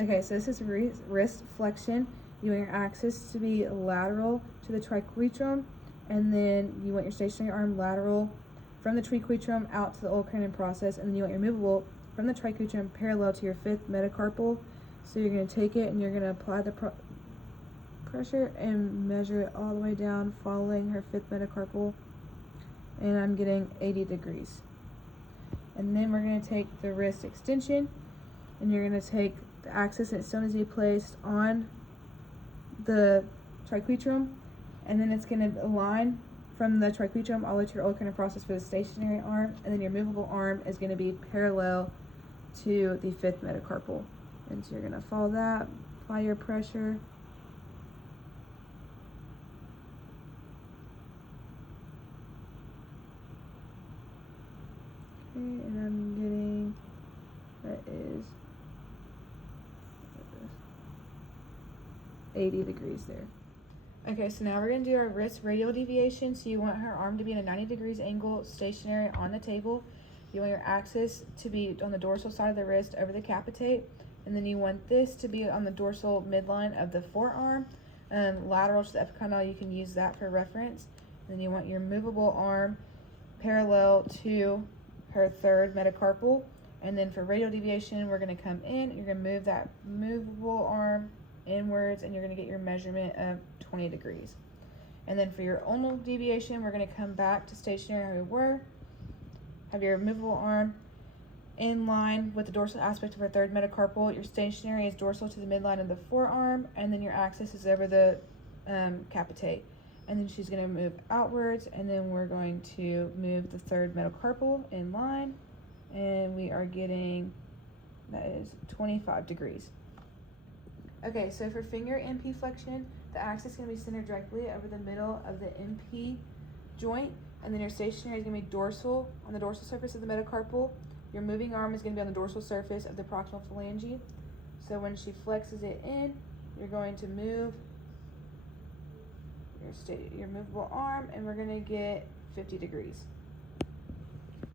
Okay, so this is wrist flexion. You want your axis to be lateral to the triquetrum, and then you want your stationary arm lateral from the triquetrum out to the olecranon process, and then you want your movable from the triquetrum parallel to your fifth metacarpal. So you're going to take it and you're going to apply the pressure and measure it all the way down, following her fifth metacarpal, and I'm getting 80 degrees. And then we're going to take the wrist extension, and you're going to take the axis, and it's still needs to be placed on the triquetrum, and then it's going to align from the triquetrum all the way to your olecranon process for the stationary arm, and then your movable arm is going to be parallel to the fifth metacarpal. And so you're going to follow that, apply your pressure. Okay, and I'm getting, that is 80 degrees there. Okay, so now we're going to do our wrist radial deviation. So you want her arm to be in a 90 degrees angle, stationary on the table. You want your axis to be on the dorsal side of the wrist over the capitate. And then you want this to be on the dorsal midline of the forearm, lateral to the epicondyle. You can use that for reference. And then you want your movable arm parallel to her third metacarpal. And then for radial deviation, we're going to come in. You're going to move that movable arm inwards, and you're going to get your measurement of 20 degrees. And then for your ulnar deviation, we're going to come back to stationary how we were. Have your movable arm in line with the dorsal aspect of our third metacarpal. Your stationary is dorsal to the midline of the forearm, and then your axis is over the capitate. And then she's going to move outwards, and then we're going to move the third metacarpal in line, and we are getting, that is 25 degrees. Okay, so for finger MP flexion, the axis is going to be centered directly over the middle of the MP joint, and then your stationary is going to be dorsal on the dorsal surface of the metacarpal. Your moving arm is going to be on the dorsal surface of the proximal phalange. So when she flexes it in, you're going to move your movable arm, and we're going to get 50 degrees.